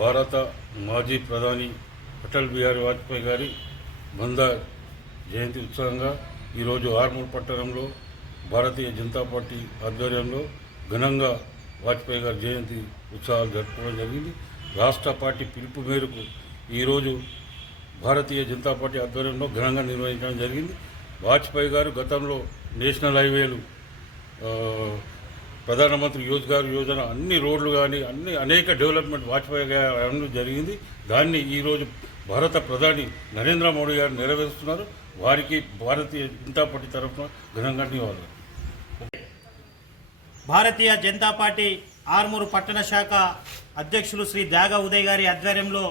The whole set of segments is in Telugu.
భారత మాజీ ప్రధాని అటల్ బిహారీ వాజ్పేయి గారి బందార్ జయంతి ఉత్సవంగా ఈరోజు ఆర్మూర్ పట్టణంలో భారతీయ జనతా పార్టీ ఆధ్వర్యంలో ఘనంగా వాజ్పేయి గారి జయంతి ఉత్సవాలు జరుపుకోవడం జరిగింది. రాష్ట్ర పార్టీ పిలుపు మేరకు ఈరోజు భారతీయ జనతా పార్టీ ఆధ్వర్యంలో ఘనంగా నిర్వహించడం జరిగింది. వాజ్పేయి గారు గతంలో నేషనల్ హైవేలు ప్రధానమంత్రి రోజ్గార్ యోజన అన్ని రోడ్లు కానీ అన్ని అనేక డెవలప్మెంట్ వాజ్పేయి గారు జరిగింది. దాన్ని ఈరోజు భారత ప్రధాని నరేంద్ర మోడీ గారు నెరవేరుస్తున్నారు. వారికి భారతీయ జనతా పార్టీ తరఫున ఘనంగా నివాళులు భారతీయ జనతా పార్టీ ఆర్మూరు పట్టణ శాఖ అధ్యక్షులు శ్రీ దాగ ఉదయ్ గారి ఆధ్వర్యంలో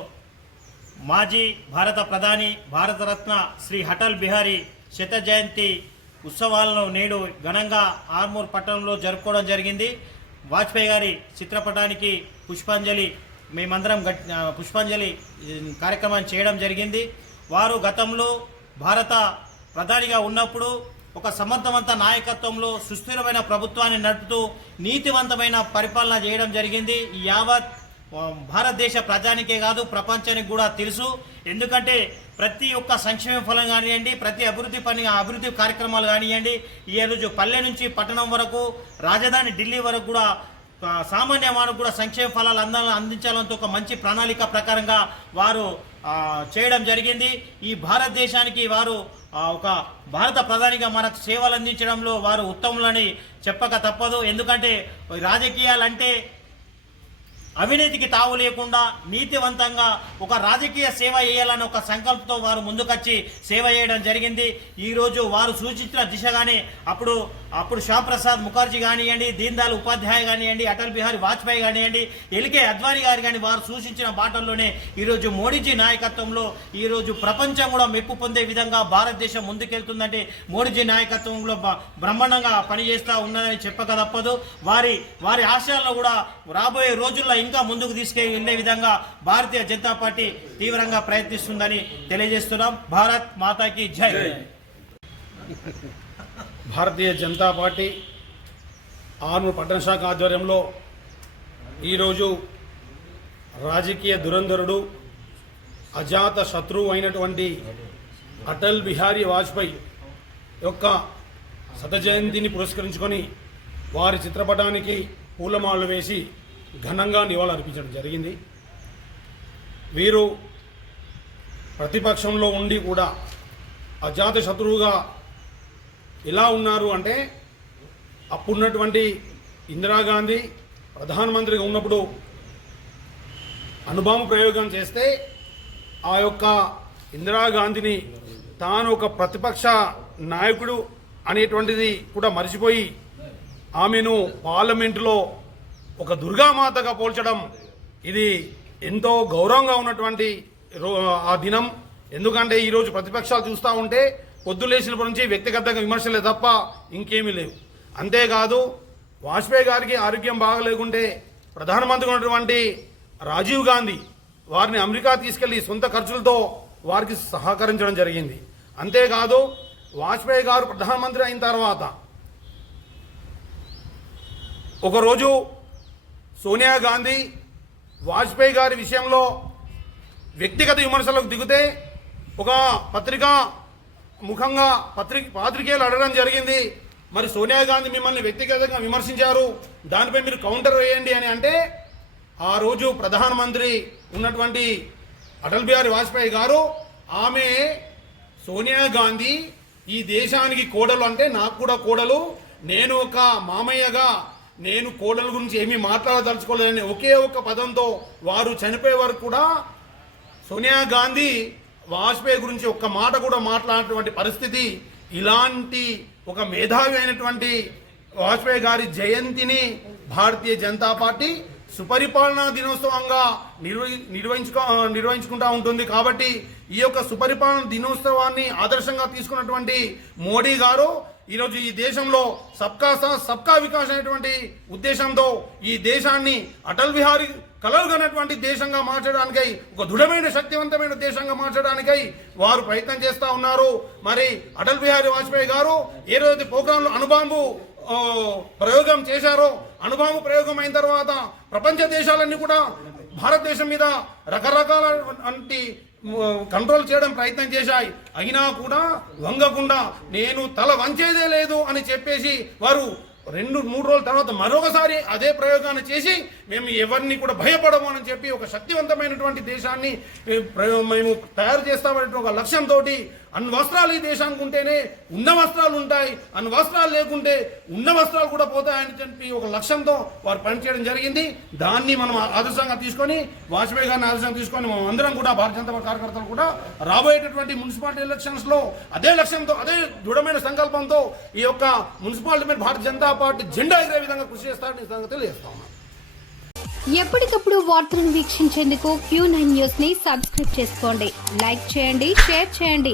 మాజీ భారత ప్రధాని భారతరత్న శ్రీ అటల్ బిహారీ శత జయంతి ఉత్సవాలను నేడు ఘనంగా ఆర్మూర్ పట్టణంలో జరుపుకోవడం జరిగింది. వాజ్పేయి గారి చిత్రపటానికి పుష్పాంజలి మేమందరం గట్ పుష్పాంజలి కార్యక్రమాన్ని చేయడం జరిగింది. వారు గతంలో భారత ప్రధానిగా ఉన్నప్పుడు ఒక సమర్థవంత నాయకత్వంలో సుస్థిరమైన ప్రభుత్వాన్ని నడుపుతూ నీతివంతమైన పరిపాలన చేయడం జరిగింది. యావత్ భారతదేశ ప్రజానికే కాదు ప్రపంచానికి కూడా తెలుసు. ఎందుకంటే ప్రతి ఒక్క సంక్షేమ ఫలం కానివ్వండి ప్రతి అభివృద్ధి పని అభివృద్ధి కార్యక్రమాలు కానివ్వండి ఈ రోజు పల్లె నుంచి పట్టణం వరకు రాజధాని ఢిల్లీ వరకు కూడా సామాన్య వారికి కూడా సంక్షేమ ఫలాలు అందాలని అందించాలంటే ఒక మంచి ప్రణాళిక ప్రకారంగా వారు చేయడం జరిగింది. ఈ భారతదేశానికి వారు ఒక భారత ప్రధానిగా మనకు సేవలు అందించడంలో వారు ఉత్తములని చెప్పక తప్పదు. ఎందుకంటే రాజకీయాలంటే అవినీతికి తావు లేకుండా నీతివంతంగా ఒక రాజకీయ సేవ చేయాలని ఒక సంకల్పంతో వారు ముందుకొచ్చి సేవ చేయడం జరిగింది. ఈరోజు వారు సూచించిన దిశగానే అప్పుడు అప్పుడు శ్యామప్రసాద్ ముఖర్జీ కానివ్వండి దీన్దయాల్ ఉపాధ్యాయ కానివ్వండి అటల్ బిహారీ వాజ్పేయి కానివ్వండి ఎలికే అద్వానీ గారు కానీ వారు సూచించిన బాటల్లోనే ఈరోజు మోడీజీ నాయకత్వంలో ఈరోజు ప్రపంచం కూడా మెప్పు పొందే విధంగా భారతదేశం ముందుకెళ్తుందంటే మోడీజీ నాయకత్వంలో బ- బ్రహ్మాండంగా పనిచేస్తూ ఉన్నదని చెప్పక తప్పదు. వారి వారి ఆశయాల్లో కూడా రాబోయే రోజుల్లో ఇంకా ముందుకు తీసుకెళ్ళే విధంగా భారతీయ జనతా పార్టీ తీవ్రంగా ప్రయత్నిస్తుందని తెలియజేస్తున్నాం. భారత్ మాతాకి జై. భారతీయ జనతా పార్టీ ఆర్మూర్ పట్టణ శాఖ ఆధ్వర్యంలో ఈరోజు రాజకీయ దురంధరుడు అజాత శత్రువు అయినటువంటి అటల్ బిహారీ వాజ్పేయి యొక్క శత జయంతిని పురస్కరించుకొని వారి చిత్రపటానికి పూలమాలలు వేసి ఘనంగా నివాళులర్పించడం జరిగింది. వీరు ప్రతిపక్షంలో ఉండి కూడా అజాత శత్రువుగా ఎలా ఉన్నారు అంటే అప్పుడున్నటువంటి ఇందిరాగాంధీ ప్రధానమంత్రిగా ఉన్నప్పుడు అనుభవం ప్రయోగం చేస్తే ఆ యొక్క ఇందిరాగాంధీని తాను ఒక ప్రతిపక్ష నాయకుడు అనేటువంటిది కూడా మర్చిపోయి ఆమెను పార్లమెంటులో ఒక దుర్గామాతగా పోల్చడం ఇది ఎంతో గౌరవంగా ఉన్నటువంటి రో- ఆ దినం. ఎందుకంటే ఈరోజు ప్రతిపక్షాలు చూస్తూ ఉంటే పొద్దులేసినప్పటి నుంచి వ్యక్తిగతంగా విమర్శలే తప్ప ఇంకేమీ లేవు. అంతేకాదు వాజ్పేయి గారికి ఆరోగ్యం బాగలేకుంటే ప్రధానమంత్రి ఉన్నటువంటి రాజీవ్ గాంధీ వారిని అమెరికా తీసుకెళ్ళి సొంత ఖర్చులతో వారికి సహకరించడం జరిగింది. అంతేకాదు వాజ్పేయి గారు ప్రధానమంత్రి అయిన తర్వాత ఒకరోజు సోనియా గాంధీ వాజ్పేయి గారి విషయంలో వ్యక్తిగత విమర్శలకు దిగితే ఒక పత్రిక ముఖంగా పత్రిక పాత్రికేయులు అడగడం జరిగింది. మరి సోనియా గాంధీ మిమ్మల్ని వ్యక్తిగతంగా విమర్శించారు. దానిపై మీరు కౌంటర్ వేయండి అని అంటే ఆ రోజు ప్రధానమంత్రి ఉన్నటువంటి అటల్ బిహారీ వాజ్పేయి గారు ఆమె సోనియా గాంధీ ఈ దేశానికి కోడలు అంటే నాకు కూడా కోడలు. నేను ఒక మామయ్యగా నేను కోడల గురించి ఏమీ మాట్లాడదలుచుకోలేదని ఒకే ఒక పదంతో వారు చనిపోయే వరకు కూడా సోనియా గాంధీ వాజ్పేయి గురించి ఒక్క మాట కూడా మాట్లాడినటువంటి పరిస్థితి ఇలాంటి ఒక మేధావి అయినటువంటి వాజ్పేయి గారి జయంతిని భారతీయ జనతా పార్టీ సుపరిపాలనా దినోత్సవంగా నిర్వహి నిర్వహించుకో నిర్వహించుకుంటా ఉంటుంది. కాబట్టి ఈ యొక్క సుపరిపాలన దినోత్సవాన్ని ఆదర్శంగా తీసుకున్నటువంటి మోడీ గారు ఈరోజు ఈ దేశంలో సబ్కా సాత్ సబ్కా వికాస్ అనేటువంటి ఉద్దేశంతో ఈ దేశాన్ని అటల్ బిహారీ కలలు కన్నటువంటి దేశంగా మార్చడానికై ఒక దృఢమైన శక్తివంతమైన దేశంగా మార్చడానికై వారు ప్రయత్నం చేస్తా ఉన్నారు. మరి అటల్ బిహారీ వాజ్పేయి గారు ఏ రోజు ప్రోగ్రాంలో అనుబాంబు ప్రయోగం చేశారో అణుబాంబు ప్రయోగం అయిన తర్వాత ప్రపంచ దేశాలన్నీ కూడా భారతదేశం మీద రకరకాల వంటి కంట్రోల్ చేయడం ప్రయత్నం చేశాయి. అయినా కూడా వంగకుండా నేను తల వంచేదే లేదు అని చెప్పేసి వారు రెండు మూడు రోజుల తర్వాత మరొకసారి అదే ప్రయోగాన్ని చేసి మేము ఎవరిని కూడా భయపడము అని చెప్పి ఒక శక్తివంతమైనటువంటి దేశాన్ని మేము తయారు చేస్తామనేటువంటి ఒక లక్ష్యంతో అన్ని వస్త్రాలు ఈ దేశానికి ఉంటేనే ఉన్న వస్త్రాలు ఉంటాయి అన్ని వస్త్రాలు లేకుంటే ఉన్న వస్త్రాలు కూడా పోతాయని చెప్పి ఒక లక్ష్యంతో వారు పనిచేయడం జరిగింది. దాన్ని మనం ఆదర్శంగా తీసుకొని వాజ్పేయి గారిని ఆదర్శంగా తీసుకొని మనం అందరం కూడా భారతీయ జనతా కార్యకర్తలు కూడా రాబోయేటటువంటి మున్సిపాలిటీ ఎలక్షన్స్లో అదే లక్ష్యంతో అదే దృఢమైన సంకల్పంతో ఈ యొక్క మున్సిపాలిటీ మీద భారతీయ జనతా పార్టీ జెండా ఎగిరే విధంగా కృషి చేస్తారని సంగతి తెలియజేస్తా ఎప్పటికప్పుడు వార్తలను వీక్షించేందుకు క్యూ నైన్ న్యూస్ని సబ్స్క్రైబ్ చేసుకోండి. లైక్ చేయండి షేర్ చేయండి.